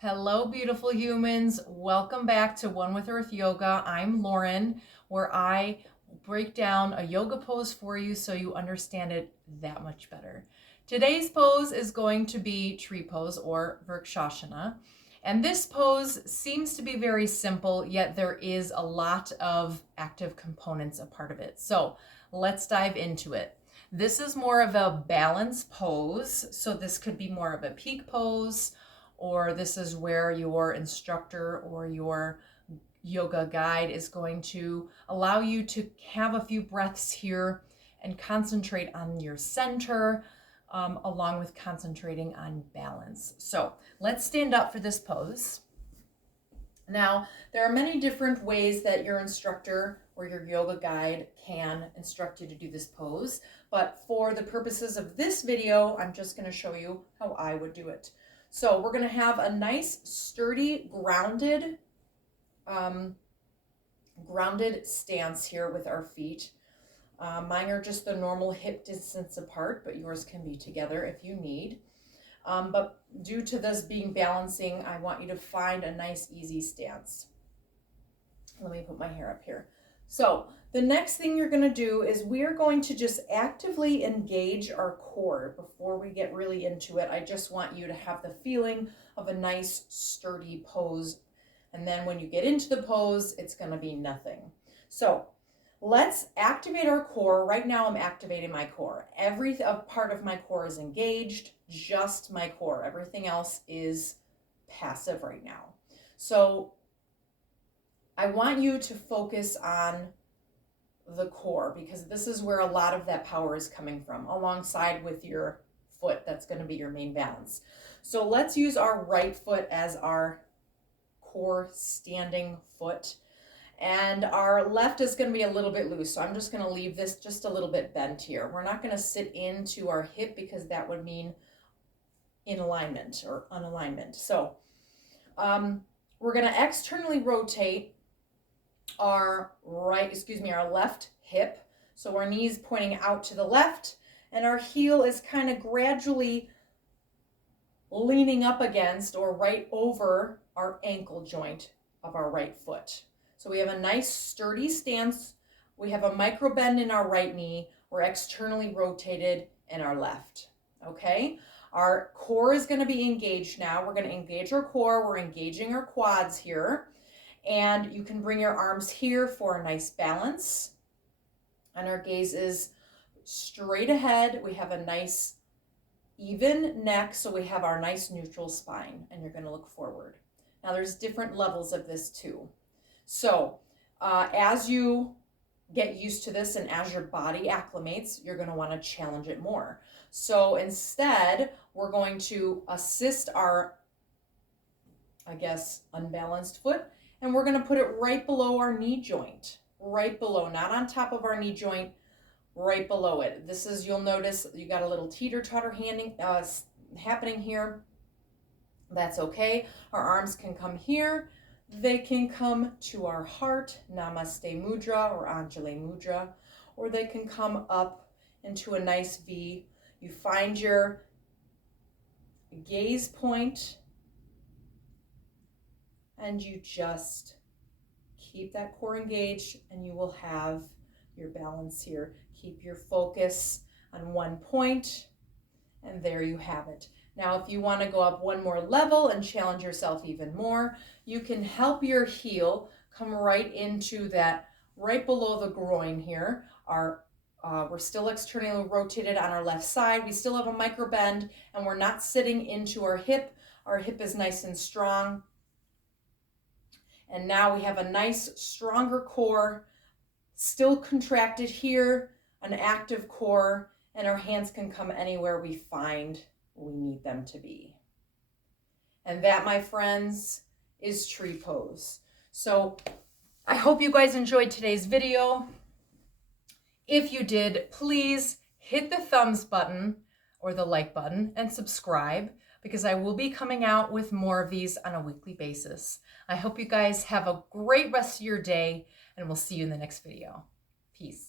Hello, beautiful humans. Welcome back to One with Earth Yoga. I'm Lauren, where I break down a yoga pose for you so you understand it that much better. Today's pose is going to be tree pose or vrksasana. And this pose seems to be very simple, yet there is a lot of active components a part of it. So let's dive into it. This is more of a balance pose. So this could be more of a peak pose, or this is where your instructor or your yoga guide is going to allow you to have a few breaths here and concentrate on your center, along with concentrating on balance. So let's stand up for this pose. Now, there are many different ways that your instructor or your yoga guide can instruct you to do this pose, but for the purposes of this video, I'm just going to show you how I would do it. So we're going to have a nice, sturdy, grounded stance here with our feet. Mine are just the normal hip distance apart, but yours can be together if you need. But due to this being balancing, I want you to find a nice, easy stance. Let me put my hair up here. So the next thing you're going to do is we're going to just actively engage our core. Before we get really into it, I just want you to have the feeling of a nice, sturdy pose. And then when you get into the pose, it's going to be nothing. So let's activate our core. Right now I'm activating my core. Every part of my core is engaged, just my core. Everything else is passive right now. So I want you to focus on the core, because this is where a lot of that power is coming from, alongside with your foot. That's going to be your main balance. So let's use our right foot as our core standing foot. And our left is going to be a little bit loose. So I'm just going to leave this just a little bit bent here. We're not going to sit into our hip because that would mean in alignment or unalignment. So we're going to externally rotate our left hip. So our knees pointing out to the left, and our heel is kind of gradually leaning up against or right over our ankle joint of our right foot. So we have a nice sturdy stance. We have a micro bend in our right knee. We're externally rotated in our left. Okay? Our core is going to be engaged now. We're going to engage our core. We're engaging our quads here. And you can bring your arms here for a nice balance. And our gaze is straight ahead. We have a nice even neck, so we have our nice neutral spine, and you're going to look forward. Now there's different levels of this too. So as you get used to this and as your body acclimates, you're going to want to challenge it more. So instead, we're going to assist our, unbalanced foot, and we're going to put it right below our knee joint, right below, not on top of our knee joint, right below it. This is, you'll notice you got a little teeter-totter happening here. That's okay. Our arms can come here. They can come to our heart, Namaste Mudra or Anjali Mudra, or they can come up into a nice V. You find your gaze point, and you just keep that core engaged, and you will have your balance here. Keep your focus on one point, and there you have it. Now, if you want to go up one more level and challenge yourself even more, you can help your heel come right into that, right below the groin here. We're still externally rotated on our left side. We still have a micro bend, and we're not sitting into our hip. Our hip is nice and strong. And now we have a nice, stronger core, still contracted here, an active core, and our hands can come anywhere we find we need them to be. And that, my friends, is tree pose. So I hope you guys enjoyed today's video. If you did, please hit the thumbs button or the like button and subscribe, because I will be coming out with more of these on a weekly basis. I hope you guys have a great rest of your day, and we'll see you in the next video. Peace.